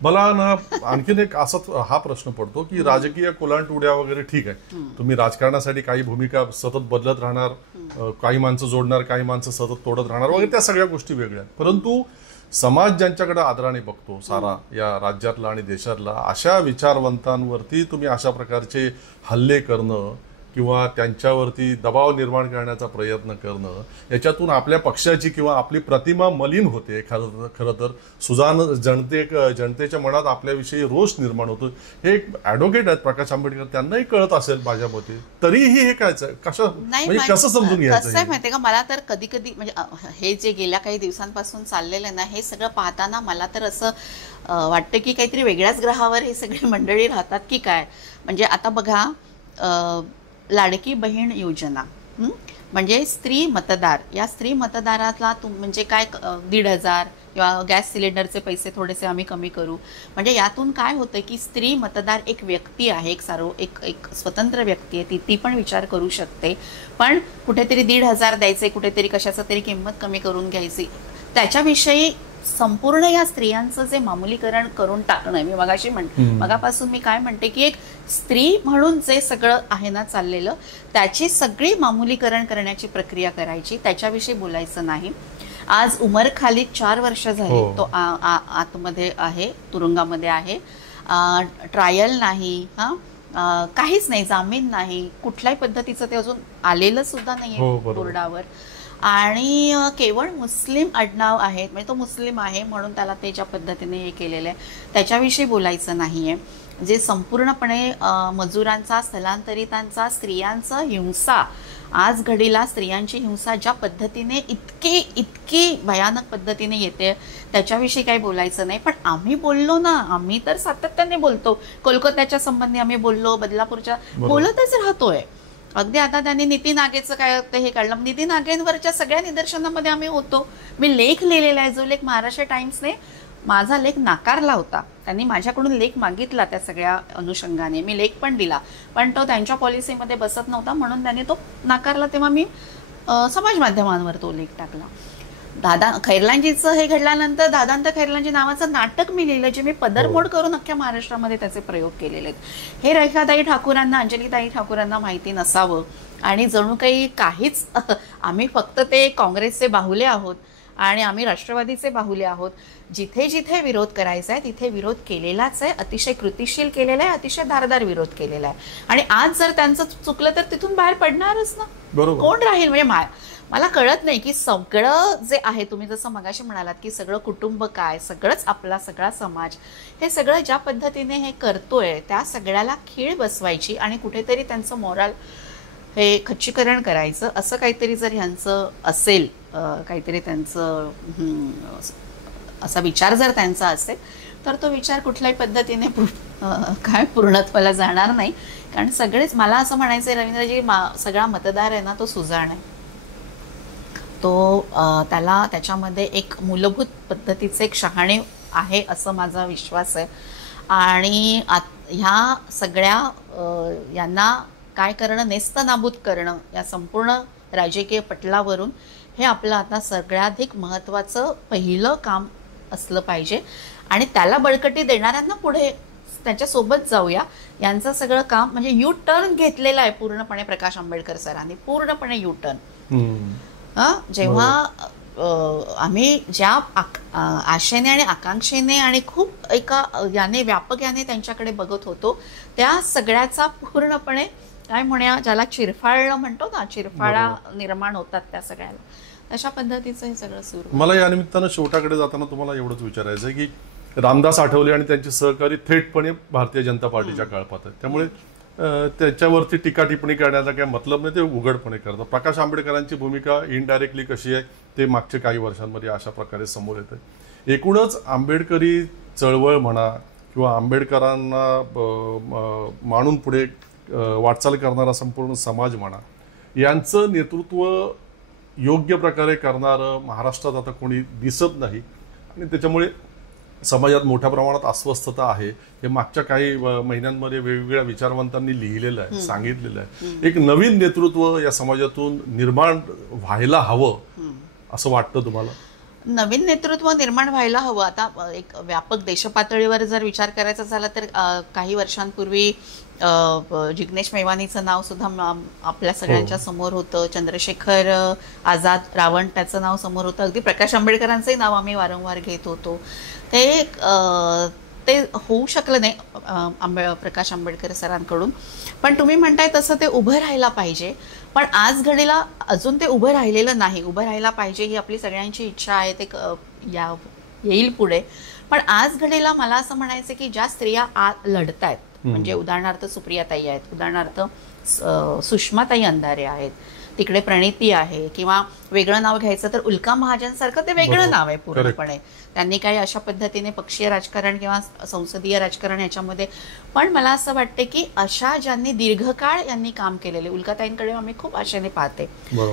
मला ना आणखीन एक असाच हा प्रश्न पडतो की राजकीय कोलांटुड्या वगैरे ठीक आहे, तुम्ही राजकारणासाठी काही भूमिका सतत बदलत राहणार, काही माणसं जोडणार, काही माणसं सतत तोडत राहणार वगैरे, त्या सगळ्या गोष्टी वेगळ्या आहेत. परंतु समाज ज्यांच्याकडे आदराने बघतो सारा या राज्यातला आणि देशातला, अशा विचारवंतांवरती तुम्ही अशा प्रकारचे हल्ले करणं किंवा त्यांच्यावरती दबाव निर्माण करण्याचा प्रयत्न करणं, याच्यातून आपल्या पक्षाची किंवा आपली प्रतिमा मलिन होते. खरं तर सुजान जनतेच्या मनात आपल्याविषयी रोष निर्माण होतो. हे एक ऍडव्होकेट आहेत प्रकाश आंबेडकर, त्यांनाही कळत असेल माझ्या मते, तरीही हे काय कसं समजून घ्यायचं? कसं आहे माहितीये का, मला तर कधी कधी म्हणजे हे जे गेल्या काही दिवसांपासून चाललेलं आहे ना, हे सगळं पाहताना मला तर असं वाटतं की काहीतरी वेगळ्याच ग्रहावर हे सगळी मंडळी राहतात की काय. म्हणजे आता बघा, लाडकी बहीण योजना, म्हणजे स्त्री मतदार, या स्त्री मतदाराला म्हणजे काय 1,500 किंवा गॅस सिलेंडरचे पैसे थोडेसे आम्ही कमी करू. म्हणजे यातून काय होतं की स्त्री मतदार एक व्यक्ती आहे, एक स्वतंत्र व्यक्ती आहे, ती पण विचार करू शकते. पण कुठेतरी 1,500 द्यायचे, कुठेतरी कशाचं तरी किंमत कमी करून घ्यायची, त्याच्याविषयी संपूर्ण या स्त्रियांचं जे मामुलीकरण करून टाकणं. मी मगापासून मी काय म्हणते की एक स्त्री म्हणून जे सगळं आहे ना चाललेलं, त्याची सगळी मामुलीकरण करण्याची प्रक्रिया करायची, त्याच्याविषयी बोलायचं नाही. आज उमर खालिद 4 वर्ष झाली, तो आतमध्ये आहे, तुरुंगामध्ये आहे, ट्रायल नाही, काहीच नाही, जामीन नाही, कुठल्याही पद्धतीचं ते अजून आलेलं सुद्धा नाहीये बोर्डावर. आणि केवळ मुस्लिम आडनाव आहे, म्हणजे तो मुस्लिम आहे म्हणून त्याला ते ज्या पद्धतीने हे केलेलं आहे त्याच्याविषयी बोलायचं नाहीये. जे संपूर्णपणे मजुरांचा, स्थलांतरितांचा, स्त्रियांचा हिंसा, आज घडीला स्त्रियांची हिंसा ज्या पद्धतीने इतकी भयानक पद्धतीने येते, त्याच्याविषयी काही बोलायचं नाही. पण आम्ही बोललो ना, आम्ही तर सातत्याने बोलतो. कोलकात्याच्या संबंधी आम्ही बोललो, बदलापूरच्या बोलतच राहतोय. अगदी आता त्यांनी नितीन आगेचं काय हे काढलं, नितीन आगेंवरच्या सगळ्या निदर्शनामध्ये आम्ही होतो. मी लेख लिहिलेला आहे, जो लेख महाराष्ट्र टाइम्सने माझा लेख नाकारला होता. त्यांनी माझ्याकडून लेख मागितला त्या सगळ्या अनुषंगाने, मी लेख पण दिला, पण तो त्यांच्या पॉलिसीमध्ये बसत नव्हता म्हणून त्यांनी तो नाकारला. तेव्हा मी समाज माध्यमांवर तो लेख टाकला. दादा खैरलांजीचं हे घडल्यानंतर दादांत खैरलांजी नावाचं नाटक मी लिहिलं, जे मी पदरमोड करून अख्ख्या महाराष्ट्रामध्ये त्याचे प्रयोग केलेले आहेत. हे रेखाताई ठाकूरांना, अंजलीताई ठाकूरांना माहिती नसावं आणि जणू काहीच आम्ही फक्त ते काँग्रेसचे बाहुले आहोत आणि आम्ही राष्ट्रवादीचे बाहुले आहोत. जिथे जिथे विरोध करायचा आहे तिथे विरोध केलेलाच आहे, अतिशय कृतिशील केलेला आहे, अतिशय धारदार विरोध केलेला आहे. आणि आज जर त्यांचं चुकलं तर तिथून बाहेर पडणारच ना, कोण राहील? म्हणजे मला कळत नाही की सगळं जे आहे, तुम्ही जसं मगाशी म्हणालात की सगळं कुटुंब काय, सगळंच आपला सगळा समाज, हे सगळं ज्या पद्धतीने हे करतोय त्या सगळ्याला खीळ बसवायची आणि कुठेतरी त्यांचं मोराल हे खच्चीकरण करायचं, असं काहीतरी जर ह्यांचं असेल, काहीतरी त्यांचं असा विचार जर त्यांचा असेल, तर तो विचार कुठल्याही पद्धतीने काय पूर्णत्वाला जाणार नाही. कारण सगळेच, मला असं म्हणायचं आहे रवींद्रजी, सगळा मतदार आहे ना तो सुजाण आहे. तो त्याच्यामध्ये एक मूलभूत पद्धतीचे एक शहाणे आहे असं माझा विश्वास आहे. आणि ह्या सगळ्या यांना काय करणं, नेस्तनाबूत करणं या संपूर्ण राजकीय पटलावरून, हे आपलं आता सगळ्याधिक महत्त्वाचं पहिलं काम असलं पाहिजे. आणि त्याला बळकटी देणाऱ्यांना पुढे त्याच्यासोबत जाऊया. यांचं सगळं काम म्हणजे यू टर्न घेतलेलं आहे पूर्णपणे प्रकाश आंबेडकर सरांनी, पूर्णपणे यू टर्न. जेव्हा आम्ही ज्या आशेने आणि आकांक्षेने आणि खूप एका व्यापक याने त्यांच्याकडे बघत होतो, त्या सगळ्याचा पूर्णपणे काय म्हणूया, ज्याला चिरफाळणं म्हणतो ना, चिरफाळा निर्माण होतात त्या सगळ्याला, तशा पद्धतीचं हे सगळं सुरू. मला या निमित्तानं शेवटाकडे जाताना तुम्हाला एवढंच विचारायचं आहे की रामदास आठवले आणि त्यांचे सहकारी थेटपणे भारतीय जनता पार्टीच्या काळपात आहेत, त्यामुळे त्याच्यावरती टीका टिप्पणी करण्याचा काही मतलब नाही, ते उघडपणे करतात. प्रकाश आंबेडकरांची भूमिका इनडायरेक्टली कशी आहे ते मागच्या काही वर्षांमध्ये अशा प्रकारे समोर येत आहे. एकूणच आंबेडकरी चळवळ म्हणा किंवा आंबेडकरांना मानून पुढे वाटचाल करणारा संपूर्ण समाज म्हणा, यांचं नेतृत्व योग्य प्रकारे करणारं महाराष्ट्रात आता कोणी दिसत नाही. आणि त्याच्यामुळे समाजात मोठ्या प्रमाणात अस्वस्थता आहे. हे मागच्या काही महिन्यांमध्ये वेगवेगळ्या विचारवंतांनी लिहिलेलं आहे, सांगितलेलं आहे. एक नवीन नेतृत्व या समाजातून निर्माण व्हायला हवं, असं वाटतं तुम्हाला? नवीन नेतृत्व निर्माण व्हायला हवं. आता एक व्यापक देशपातळीवर जर विचार करायचा झाला तर काही वर्षांपूर्वी जिग्नेश मेवानीचं नाव सुद्धा आपल्या सगळ्यांच्या समोर होतं. चंद्रशेखर आझाद रावण त्याचं नाव समोर होतं. अगदी प्रकाश आंबेडकरांचंही नाव आम्ही वारंवार घेत होतो. ते होऊ शकलं नाही प्रकाश आंबेडकर सरांकडून. पण तुम्ही म्हणताय तसं ते उभं राहायला पाहिजे. पण आज घडीला अजून ते उभं राहिलेलं नाही. उभं राहायला पाहिजे ही आपली सगळ्यांची इच्छा आहे. ते येईल पुढे. पण आज घडीला मला असं म्हणायचं की ज्या स्त्रिया लढतायत, म्हणजे उदाहरणार्थ सुप्रियाताई आहेत, उदाहरणार्थ सुषमाताई अंधारे आहेत, तिकडे प्रणिती आहे, किंवा वेगळं नाव घ्यायचं तर उल्का महाजन सारखं ते वेगळं नाव आहे पूर्णपणे. त्यांनी काही अशा पद्धतीने पक्षीय राजकारण किंवा संसदीय राजकारण याच्यामध्ये. पण मला असं वाटते की अशा ज्यांनी दीर्घकाळ यांनी काम केलेले, उल्काताईंकडे आम्ही खूप आशेने पाहते,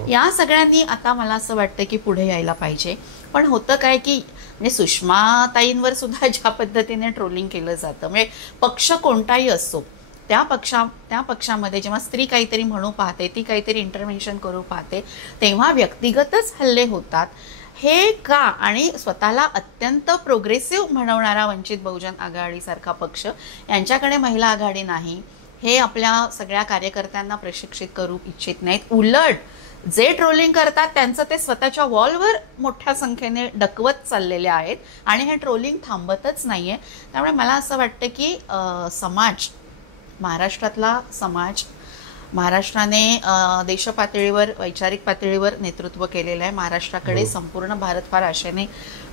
या सगळ्यांनी आता मला असं वाटतं की पुढे यायला पाहिजे. पण होतं काय की म्हणजे सुषमाताईंवर सुद्धा ज्या पद्धतीने ट्रोलिंग केलं जातं, म्हणजे पक्ष कोणताही असो, त्या पक्षामध्ये जेव्हा स्त्री काहीतरी म्हणू पाहते, ती काहीतरी इंटरव्हेन्शन करू पाहते, तेव्हा व्यक्तिगतच हल्ले होतात. हे का? आणि स्वतःला अत्यंत प्रोग्रेसिव्ह म्हणवणारा वंचित बहुजन आघाडीसारखा पक्ष, यांच्याकडे महिला आघाडी नाही, हे आपल्या सगळ्या कार्यकर्त्यांना प्रशिक्षित करू इच्छित नाहीत. उलट जे ट्रोलिंग करतात त्यांचं ते स्वतःच्या वॉलवर मोठ्या संख्येने डकवत चाललेले आहेत आणि हे ट्रोलिंग थांबतच नाहीये. त्यामुळे मला असं वाटतं की समाज, महाराष्ट्रातला समाज, महाराष्ट्राने देशपातळीवर, वैचारिक पातळीवर नेतृत्व केलेलं आहे. महाराष्ट्राकडे संपूर्ण भारत फार आशेने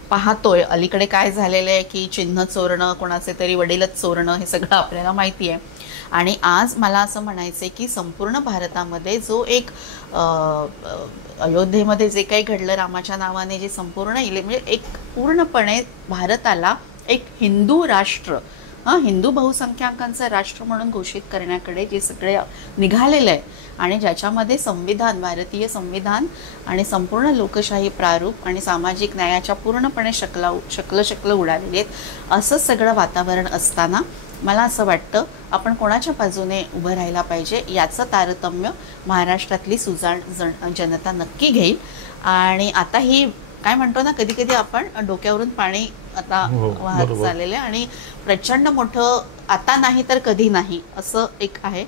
पाहतोय. अलीकडे काय झालेलं आहे की चिन्ह चोरणं, कोणाचे तरी वडीलच चोरणं, हे सगळं आपल्याला माहिती आहे. आणि आज मला असं म्हणायचं की संपूर्ण भारतामध्ये जो एक अयोध्येमध्ये जे काही घडलं रामाच्या नावाने, जे संपूर्ण म्हणजे एक पूर्णपणे भारताला एक हिंदू राष्ट्र, हिंदू बहुसंख्याकांचं राष्ट्र म्हणून घोषित करण्याकडे जे सगळे निघालेलं आहे, आणि ज्याच्यामध्ये संविधान, भारतीय संविधान आणि संपूर्ण लोकशाही प्रारूप आणि सामाजिक न्यायाच्या पूर्णपणे शक्ल उडालेली आहेत, असं सगळं वातावरण असताना मला असं वाटतं आपण कोणाच्या बाजूने उभं राहायला पाहिजे याचं तारतम्य महाराष्ट्रातली सुजाण जनता नक्की घेईल. आणि आता ही काय म्हणतो ना, कधी कधी आपण डोक्यावरून पाणी आता वाहत चाललेलं आहे आणि प्रचंड मोठं आता नाही तर कधी नाही असं एक आहे.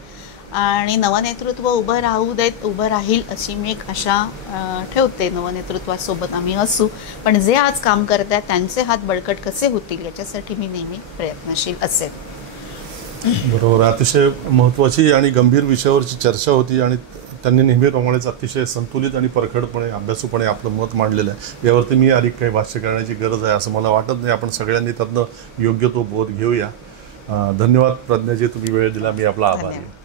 आणि नवनेतृत्व उभं राहू देत, उभं राहील अशी मी एक आशा ठेवते. नवनेतृत्वासोबत आम्ही असू, पण जे आज काम करत आहेत त्यांचे हात बळकट कसे होतील याच्यासाठी मी नेहमी प्रयत्नशील असेल. बरोबर. अतिशय महत्त्वाची आणि गंभीर विषयावरची चर्चा होती आणि त्यांनी नेहमीप्रमाणेच अतिशय संतुलित आणि परखडपणे, अभ्यासूपणे आपलं मत मांडलेलं आहे. यावरती मी अधिक काही भाष्य करण्याची गरज आहे असं मला वाटत नाही. आपण सगळ्यांनी त्यातनं योग्य तो बोध घेऊया. धन्यवाद प्रज्ञाजी, तुम्ही वेळ दिला. मी आपला आभारी आहे.